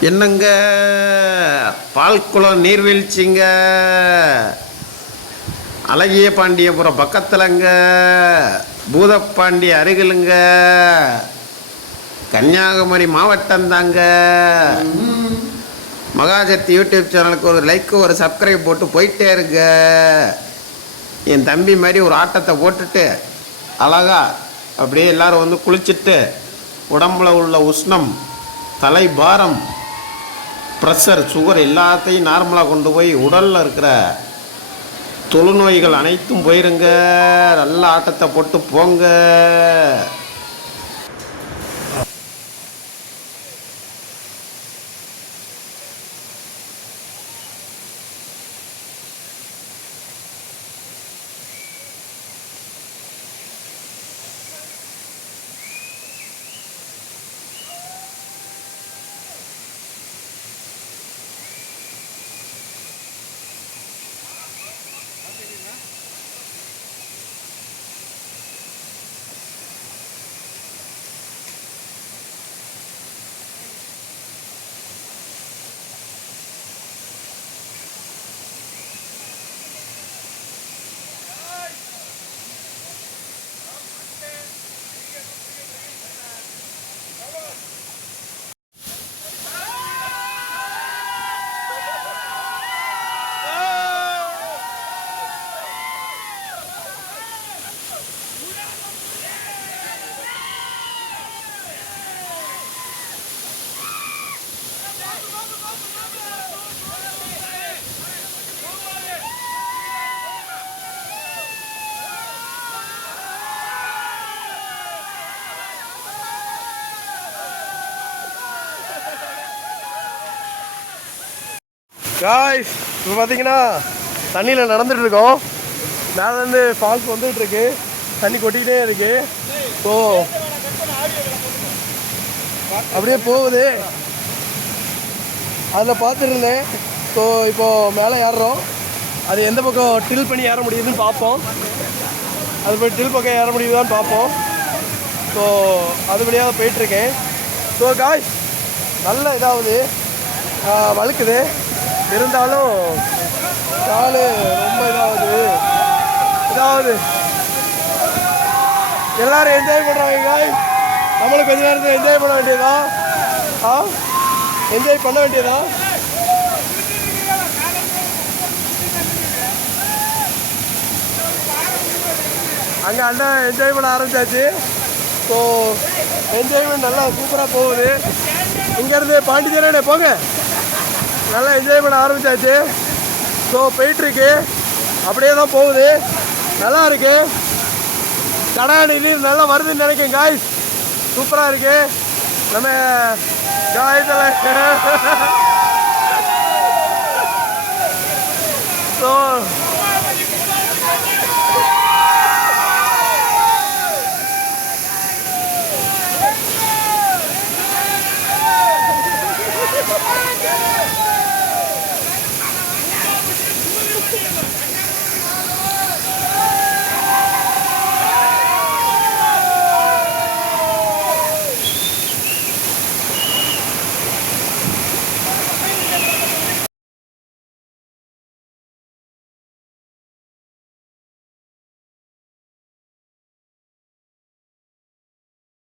என்னங்க? பால்குளம் நீர்வீழ்ச்சிங்க. அழகிய பாண்டியபுரம் பக்கத்துலங்க. பூதப்பாண்டி அருகிலுங்க. கன்னியாகுமரி மாவட்டம் தாங்க மகாசக்தி யூடியூப் சேனலுக்கு ஒரு லைக் ஒரு சப்ஸ்கிரைப் போட்டு போயிட்டே இருங்க. என் தம்பி மாதிரி ஒரு ஆட்டத்தை போட்டுட்டு அழகா அப்படியே எல்லாரும் வந்து குளிச்சுட்டு உடம்புல உள்ள உஷ்ணம் தலை பாரம் ப்ரெஷர் சுகர் எல்லாத்தையும் நார்மலாக கொண்டு போய் உடலில் இருக்கிற தொழுநோய்கள் அனைத்தும் போயிருங்க. நல்ல ஆட்டத்தை போட்டு போங்க. காய்ஸ் இப்போ பார்த்தீங்கன்னா தண்ணியில் நடந்துட்டு இருக்கோம். மேலேருந்து ஃபால்ஸ் வந்துட்டு இருக்கு. தண்ணி கொட்டிக்கிட்டே இருக்கு. ஸோ அப்படியே போகுது. அதில் பார்த்துருந்தேன் ஸோ இப்போது மேலே ஏறுறோம். அது எந்த பக்கம் ட்ரில் பண்ணி ஏற முடியுதுன்னு பார்ப்போம். அது போய் ட்ரில் பக்கம் ஏற முடியுதான்னு பார்ப்போம். ஸோ அதுபடியாக போயிட்டுருக்கேன் ஸோ காய்ஸ் நல்ல இதாகுது வழுக்குது. இருந்தாலும் காலு ரொம்ப இதாகுது. இதாகுது. எல்லாரும் என்ஜாய் பண்ணுறாங்க நம்மளுக்கு நம்மளும் கொஞ்ச நேரத்தில் என்ஜாய் பண்ண வேண்டியதா ஆ? என்ஜாய் பண்ண வேண்டியதா அங்கே அண்ணன் என்ஜாய் பண்ண ஆரம்பிச்சாச்சு. ஸோ என்ஜாய்மெண்ட் நல்லா சூப்பராக போகுது. இங்கேருந்து பாண்டிச்சேரியானே போங்க. நல்லா என்ஜாய் பண்ண ஆரம்பித்தாச்சு ஸோ போயிட்டுருக்கு. அப்படியே தான் போகுது. நல்லா இருக்கு. நீர் நல்லா வருதுன்னு நினைக்கும் காய்ஸ் சூப்பராக இருக்கு. நம்ம காயத்தில் ஸோ Damn it!